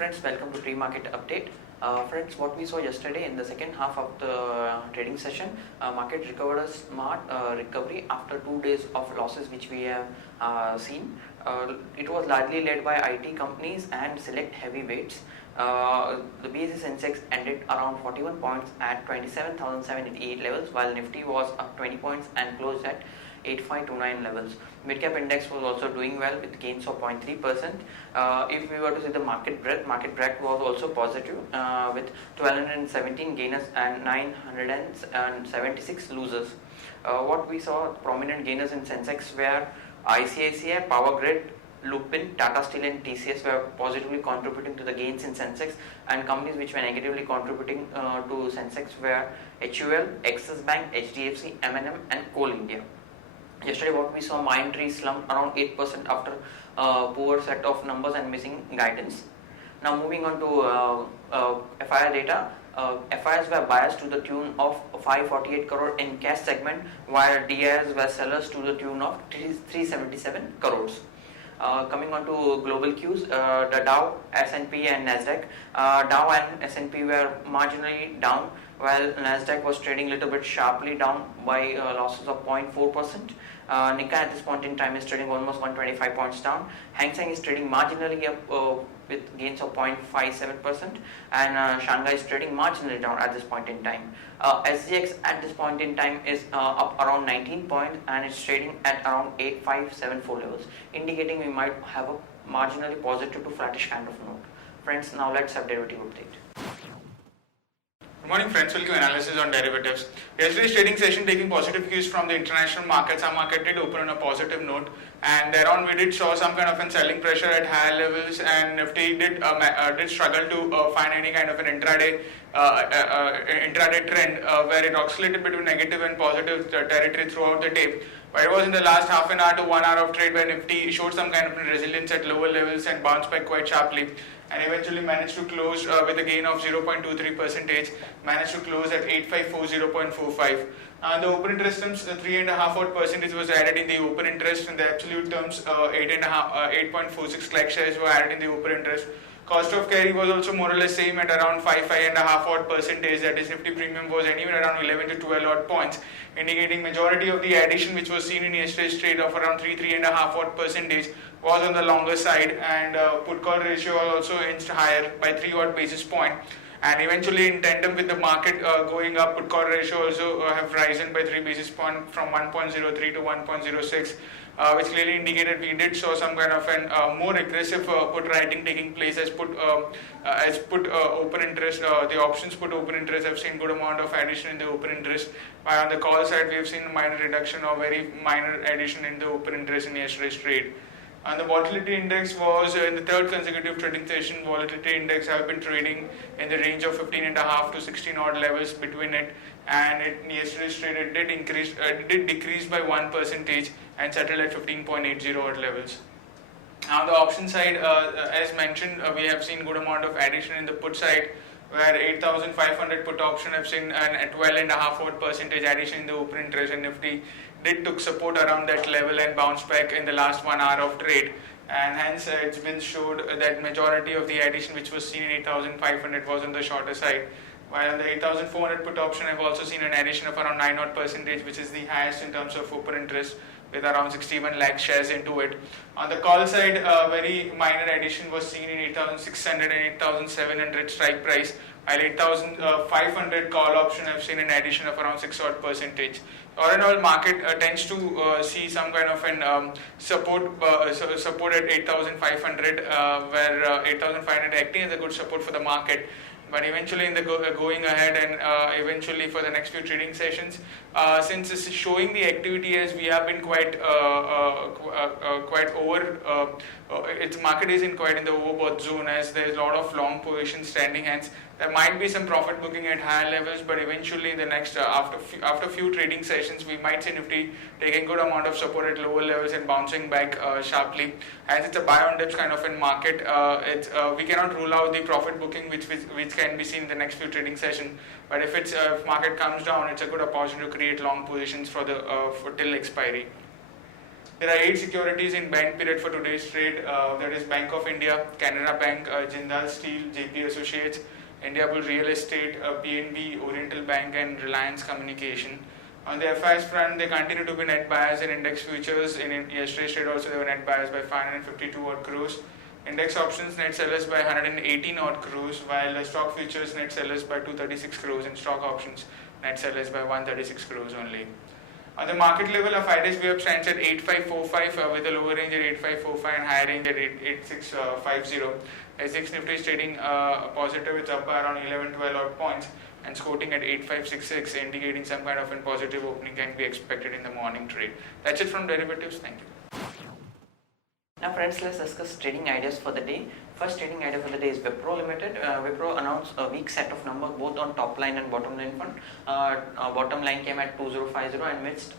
friends, welcome to pre-market update. Friends, what we saw yesterday in the second half of the trading session, market recovered a smart recovery after 2 days of losses which we have seen. It was largely led by IT companies and select heavyweights. The BSE Sensex ended around 41 points at 27,788 levels, while Nifty was up 20 points and closed at 8529 levels. Mid-cap index was also doing well with gains of 0.3%. If we were to see the market breadth was also positive with 1217 gainers and 976 losers. What we saw prominent gainers in Sensex were ICICI, Power Grid, Lupin, Tata Steel and TCS were positively contributing to the gains in Sensex, and companies which were negatively contributing to Sensex were HUL, Axis Bank, HDFC, M&M and Coal India. Yesterday what we saw, Mindtree slumped around 8% after poor set of numbers and missing guidance. Now moving on to FII data, FIIs were biased to the tune of 548 crore in cash segment, while DIs were sellers to the tune of 377 crores. Coming on to global cues, the Dow, S&P and Nasdaq. Dow and S&P were marginally down, while Nasdaq was trading a little bit sharply down by losses of 0.4%. Nikkei at this point in time is trading almost 125 points down. Hang Seng is trading marginally up with gains of 0.57%, and Shanghai is trading marginally down at this point in time. SGX at this point in time is up around 19 points and it's trading at around 8574 levels, indicating we might have a marginally positive to flattish kind of note. Friends, now let's have derivative update. Good morning friends, welcome to analysis on derivatives. Yesterday's trading session taking positive cues from the international markets. Our market did open on a positive note, and thereon we did show some kind of an selling pressure at higher levels, and Nifty did struggle to find any kind of an intraday trend where it oscillated between negative and positive territory throughout the tape. But it was in the last half an hour to 1 hour of trade where Nifty showed some kind of resilience at lower levels and bounced back quite sharply, and eventually managed to close with a gain of 0.23%, managed to close at 8540.45. The open interest terms, 3.5% was added in the open interest. In the absolute terms, 8.46 lakh shares were added in the open interest. Cost of carry was also more or less same at around 5.5%. That is, Nifty premium was anywhere around 11 to 12 odd points, indicating majority of the addition which was seen in yesterday's trade of around 3.5% was on the longer side, and put call ratio also inched higher by 3 odd basis point, and eventually in tandem with the market going up, put call ratio also have risen by 3 basis point from 1.03 to 1.06. Which clearly indicated we did show some kind of an more aggressive put writing taking place as put open interest. The options put open interest have seen good amount of addition in the open interest, while on the call side we have seen a minor reduction or very minor addition in the open interest in yesterday's trade. And the volatility index was in the third consecutive trading session. Volatility index have been trading in the range of 15.5 to 16 odd levels between it, and yesterday's trade it did decrease by 1% and settled at 15.80 odd levels. On the option side, as mentioned, we have seen good amount of addition in the put side, where 8,500 put option have seen a 12.5% addition in the open interest, and Nifty did took support around that level and bounced back in the last 1 hour of trade, and hence it's been showed that majority of the addition which was seen in 8,500 was on the shorter side, while the 8,400 put option have also seen an addition of around 9 odd percentage, which is the highest in terms of open interest, with around 61 lakh shares into it. On the call side, very minor addition was seen in 8,600 and 8,700 strike price, while 8,500 call option have seen an addition of around 6 odd percentage. All in all, market tends to see some kind of an support at 8,500, where 8,500 acting as a good support for the market. But eventually in the going ahead and eventually for the next few trading sessions, since this is showing the activity as we have been quite over, its market is in quite in the overbought zone, as there is a lot of long positions standing, hence there might be some profit booking at higher levels, but eventually in the next after few trading sessions we might see Nifty taking good amount of support at lower levels and bouncing back sharply. As it's a buy on dips kind of a market, we cannot rule out the profit booking which can be seen in the next few trading session. But if market comes down, it's a good opportunity to create long positions for till expiry. There are 8 securities in buying period for today's trade. That is Bank of India, Canara Bank, Jindal Steel, JP Associates, India Bull Real Estate, PNB, Oriental Bank, and Reliance Communication. On the FIs front, they continue to be net buyers in index futures. In yesterday's trade also, they were net buyers by 552 odd crores. Index options net sellers by 118 odd crores, while the stock futures net sellers by 236 crores and stock options net sellers by 136 crores only. On the market level, a 5 days VWAP stands at 8545 with a lower range at 8545 and higher range at 8650. SGX Nifty is trading positive, it's up by around 11-12 odd points and quoting at 8566, indicating some kind of a positive opening can be expected in the morning trade. That's it from derivatives. Thank you. Now friends, let's discuss trading ideas for the day. First trading idea for the day is Wipro Limited. Wipro announced a weak set of numbers both on top line and bottom line front. Bottom line came at 2050 and missed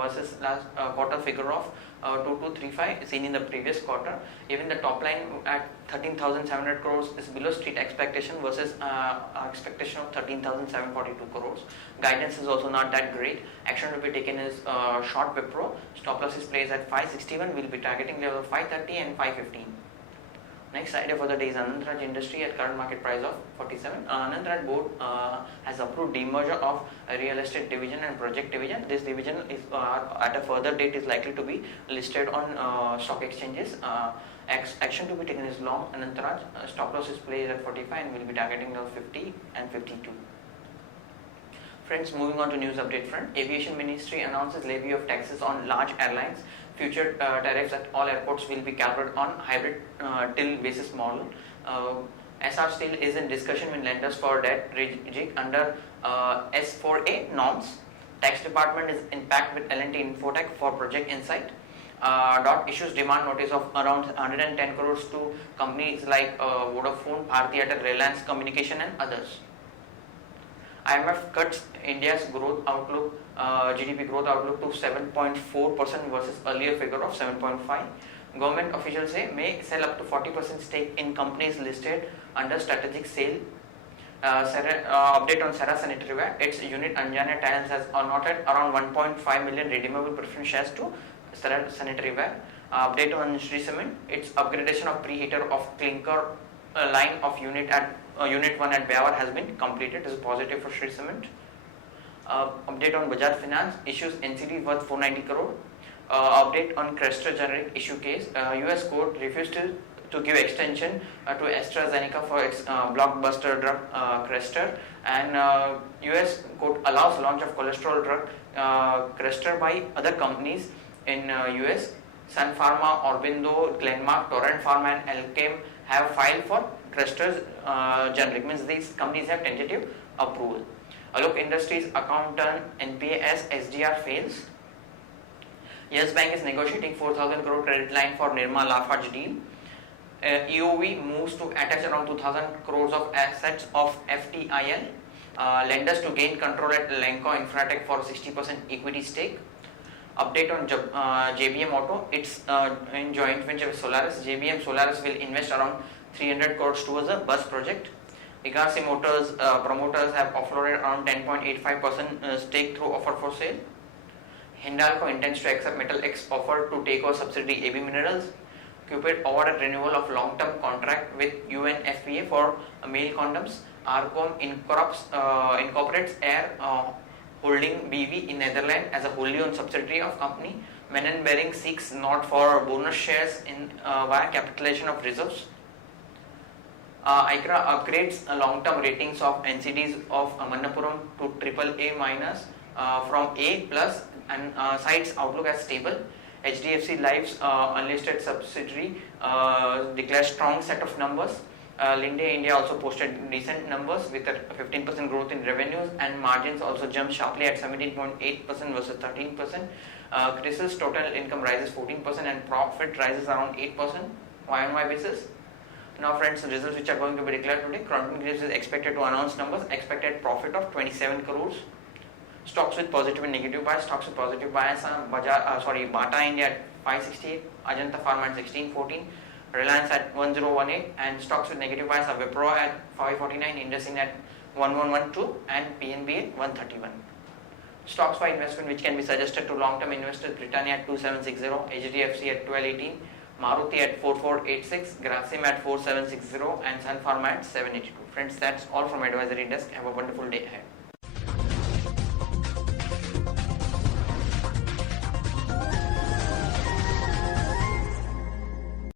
versus last quarter figure of 2235 seen in the previous quarter. Even the top line at 13,700 crores is below street expectation versus expectation of 13,742 crores. Guidance is also not that great. Action to be taken is short Wipro. Stop loss is placed at 561. We'll be targeting level of 530 and 515. Next idea for the day is Anantraj Industry at current market price of 47. Anantraj board has approved demerger of a real estate division and project division. This division is at a further date is likely to be listed on stock exchanges. Action to be taken is long Anantraj. Stop loss is placed at 45 and will be targeting level 50 and 52. Friends, moving on to news update front. Aviation Ministry announces levy of taxes on large airlines. Future tariffs at all airports will be calculated on hybrid till basis model. SR Steel is in discussion with lenders for debt rejig under S4A norms. Tax department is in pact with L&T Infotech for Project Insight. DOT issues demand notice of around 110 crores to companies like Vodafone, Bharti Airtel, Reliance Communication and others. IMF cuts India's growth outlook, GDP growth outlook to 7.4% versus earlier figure of 7.5. Government officials say may sell up to 40% stake in companies listed under strategic sale. Update on Cera Sanitaryware. Its unit Anjana Tiles has allotted around 1.5 million redeemable preference shares to Cera Sanitaryware. Update on Shree Cement. Its upgradation of preheater of clinker line of Unit 1 at Beawar has been completed. This is positive for Shree Cement. Update on Bajaj Finance issues NCD worth 490 crore. Update on Crestor generic issue case. US court refused to give extension to AstraZeneca for its blockbuster drug Crestor, and US court allows launch of cholesterol drug Crestor by other companies in US. Sun Pharma, Orbindo, Glenmark, Torrent Pharma and Alkem have filed for Crestor's generic. Means these companies have tentative approval. Alok Industries account turn NPA as SDR fails. Yes Bank is negotiating 4,000 crore credit line for Nirma Lafarge deal. EOV moves to attach around 2,000 crores of assets of FTIL. Lenders to gain control at Lanco Infratech for 60% equity stake. Update on JBM Auto. It's in joint venture with Solaris. JBM Solaris will invest around 300 crores towards a bus project. Igasi Motors promoters have offloaded around 10.85% stake through offer for sale. Hindalco intends to accept Metal X offer to take over subsidiary AB Minerals. Cupid awarded renewal of long-term contract with UNFPA for male condoms. Arcom incorporates Air Holding BV in Netherlands as a wholly owned subsidiary of company. Menon Bearing seeks nod for bonus shares in via capitalization of reserves. ICRA upgrades long-term ratings of NCDs of Manappuram to AAA minus from A plus and cites outlook as stable. HDFC Life's unlisted subsidiary declares strong set of numbers. Linde India also posted decent numbers with a 15% growth in revenues, and margins also jumped sharply at 17.8% versus 13%. CRISIL's total income rises 14% and profit rises around 8% Y-on-Y basis. Now friends, results which are going to be declared today. Crompton Greaves is expected to announce numbers. Expected profit of 27 crores. Stocks with positive and negative bias. Stocks with positive bias are Bata India at 568, Ajanta Pharma at 1614, Reliance at 1018, and stocks with negative bias are Wipro at 549, IndusInd at 1112, and PNB at 131. Stocks for investment which can be suggested to long-term investors: Britannia at 2760, HDFC at 1218, Maruti at 4486, Grasim at 4760, and Sun Pharma at 782. Friends, that's all from Advisory Desk. Have a wonderful day ahead.